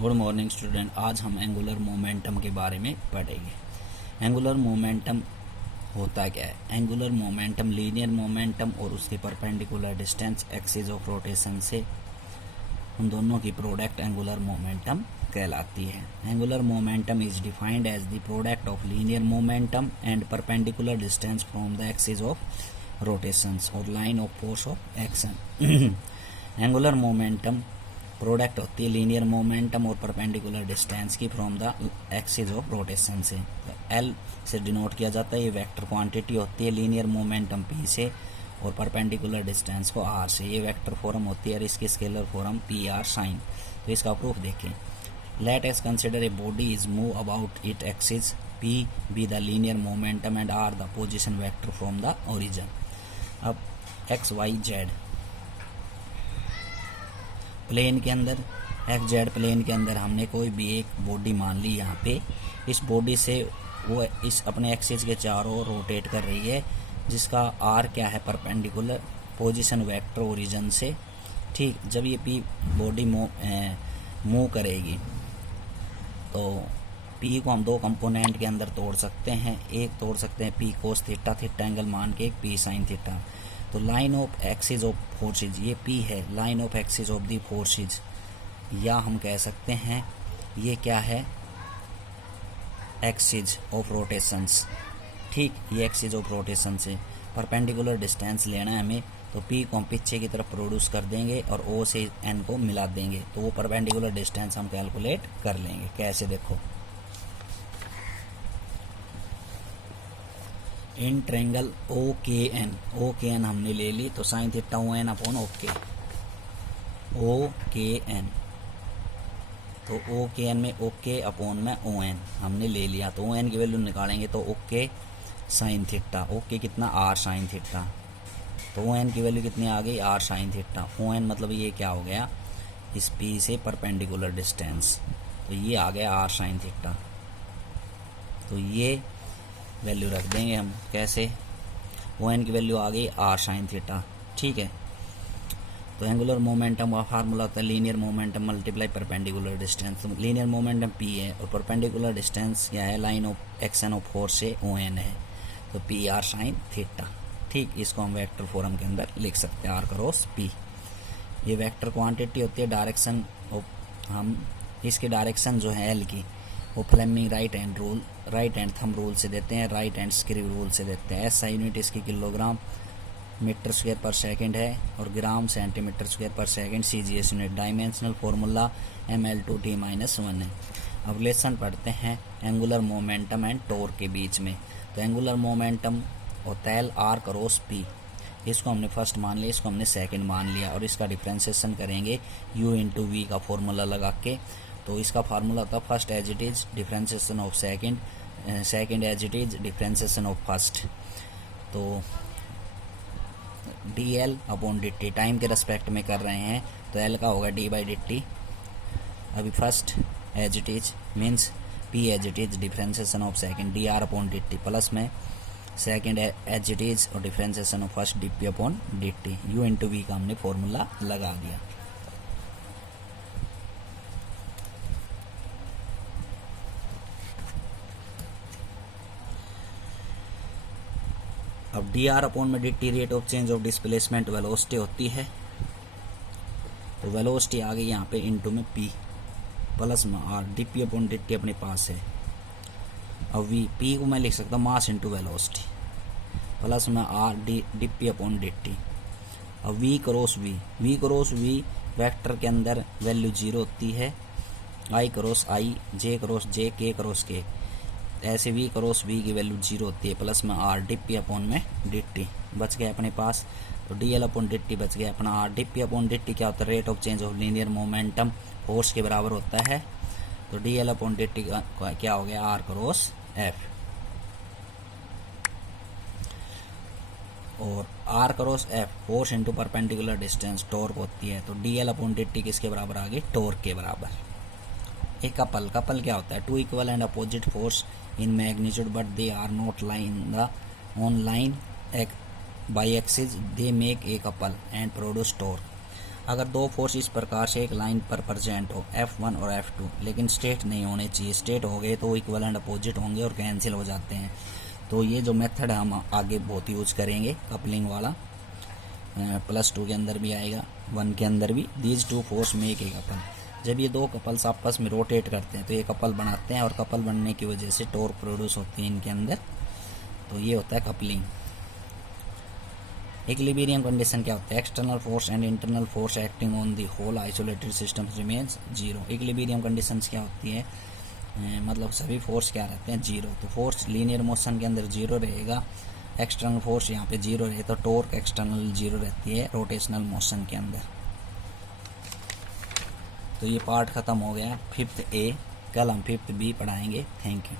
Good morning student. आज हम angular momentum के बारे में पढ़ेंगे। एंगुलर मोमेंटम होता क्या है? एंगुलर मोमेंटम लीनियर मोमेंटम और उसके perpendicular distance axis of rotation से उन दोनों की प्रोडक्ट एंगुलर मोमेंटम कहलाती है। Angular momentum is defined as the product of linear momentum and perpendicular distance from the axis of rotations और line of force of action. Angular momentum product होती है linear momentum और perpendicular distance की from the axis of rotation से। L से denote किया जाता है। ये वेक्टर क्वांटिटी होती है लीनियर मोमेंटम पी से और परपेंडिकुलर डिस्टेंस को आर से। ये वेक्टर फॉर्म होती है और इसकी scalar form P R sine. तो इसका प्रूफ देखें। Let us consider a body is move about it axis, P B the linear momentum and R the position vector from the origin. अब X Y Z plane के अंदर, x Z plane के अंदर हमने कोई भी एक बॉडी मान ली। यहाँ पे इस बॉडी से वो इस अपने एक्सिस के चारों ओर रोटेट कर रही है, जिसका आर क्या है? परपेंडिकुलर पोजीशन वेक्टर ओरिजिन से। ठीक, जब ये पी बॉडी मूव करेगी तो पी को हम दो कंपोनेंट के अंदर तोड़ सकते हैं। एक तोड़ सकते हैं P cos theta, theta angle मान के, एक पी साइन थीटा। तो line of axis of forces, ये पी है, line of axis of the forces, या हम कह सकते हैं ये क्या है? Axis of rotations. ठीक, ये एक्सिस ऑफ रोटेशन से परपेंडिकुलर डिस्टेंस लेना है हमें, तो पी को हम पीछे की तरफ प्रोड्यूस कर देंगे और ओ से एन को मिला देंगे, तो वो परपेंडिकुलर डिस्टेंस हम कैलकुलेट कर लेंगे। कैसे? देखो, in triangle O K N हमने ले ली, तो sine theta O N upon okay, O K N, तो ओ के एन में ओके अपॉन में ओ एन हमने ले लिया। तो ओ एन की वैल्यू निकालेंगे तो ओके साइन थीटा, ओके कितना? R sine theta. तो ओ एन की वैल्यू कितनी आ गई? R sine theta. O N मतलब ये क्या हो गया? इस पी से परपेंडिकुलर डिस्टेंस, तो ये आ गया आर साइन थीटा। तो ये वैल्यू रख देंगे हम। कैसे? ओ एन की वैल्यू आ गई आर साइन थीटा। ठीक है, तो एंगुलर मोमेंटम का फार्मूला होता है linear momentum multiply perpendicular distance. तो लीनियर मोमेंटम पी है और परपेंडिकुलर डिस्टेंस क्या है? Line of action of force से ओ एन है, तो पी आर साइन थीटा। ठीक, इसको हम वेक्टर फॉर्म के अंदर लिख सकते हैं, आर क्रॉस पी। ये वेक्टर क्वांटिटी होती है। डायरेक्शन ऑफ, हम इसकी डायरेक्शन जो है एल की, वो Fleming right hand thumb rule से देते हैं, राइट हैंड स्क्रू रूल से देते हैं। एस आई यूनिट इसकी किलोग्राम मीटर स्क्वायर पर सेकंड है और ग्राम सेंटीमीटर स्क्वायर पर second C G S unit. Dimensional formula ml/t-1 है। अब लेसन पढ़ते हैं एंगुलर मोमेंटम एंड टॉर्क के बीच में। तो एंगुलर मोमेंटम होता है आर क्रॉस पी। इसको हमने फर्स्ट मान लिया, इसको हमने सेकंड मान लिया, और इसका डिफ्रेंसिएशन करेंगे u इंटू वी का फॉर्मूला लगा के। तो इसका फार्मूला होता है first as it is differentiation of second, second as it is differentiation of first. तो D L upon D T, time के रेस्पेक्ट में कर रहे हैं तो एल का होगा डी बाई डी टी। अभी first as it is means P as it is differentiation of second D R upon D T, plus में सेकंड एज इट इज और differentiation of first D P upon D T. U into V का हमने formula लगा दिया। अब D R upon में D T rate of change of displacement velocity होती है। तो वेलोसिटी आ गई यहाँ पे इंटू में पी, प्लस में R, D P upon D T अपने पास है। अब वी, पी को मैं लिख सकता हूँ मास इंटू वेलोसिटी, प्लस में R D P upon D T. अब वी क्रॉस वी वेक्टर के अंदर वैल्यू 0 होती है, आई क्रॉस आई, जे क्रॉस जे, के क्रॉस के, ऐसे वी क्रॉस वी की वैल्यू 0 होती है, प्लस में आर डी पी अपॉन में डी टी बच गया अपने पास। तो D L upon D T बच गया अपना। R D P upon D T क्या होता है? Rate of change of linear momentum force के बराबर होता है। तो D L upon D T क्या हो गया? R cross F. और R cross F force into perpendicular distance torque होती है। तो D L upon D T किसके बराबर आ गई? टॉर्क के बराबर। एक कपल क्या होता है? Two equal and opposite force in magnitude but they are not line the on line by axis, they make a couple and produce torque. अगर दो फोर्स इस प्रकार से एक लाइन पर प्रेजेंट हो F1 और F2, लेकिन स्ट्रेट नहीं होने चाहिए, स्ट्रेट हो गए तो वो इक्वल एंड अपोजिट होंगे और कैंसिल हो जाते हैं। तो ये जो मेथड है हम आगे बहुत यूज करेंगे कपलिंग वाला, +2 के अंदर भी आएगा, 1 के अंदर भी। These two force make a couple, जब ये दो कपल्स आपस में रोटेट करते हैं तो ये कपल बनाते हैं और कपल बनने की वजह से टॉर्क प्रोड्यूस होती है इनके अंदर, तो ये होता है कपलिंग। इक्विलिब्रियम कंडीशन क्या होता है? External force and internal force acting on the whole isolated system remains zero. Equilibrium conditions क्या होती है? मतलब सभी फोर्स क्या रहते हैं? जीरो। तो फोर्स लीनियर मोशन के अंदर जीरो रहेगा, एक्सटर्नल फोर्स यहाँ पे जीरो रहे तो टॉर्क एक्सटर्नल जीरो रहती है रोटेशनल मोशन के अंदर। तो ये पार्ट खत्म हो गया 5th A, कल हम 5th B पढ़ाएंगे। Thank you.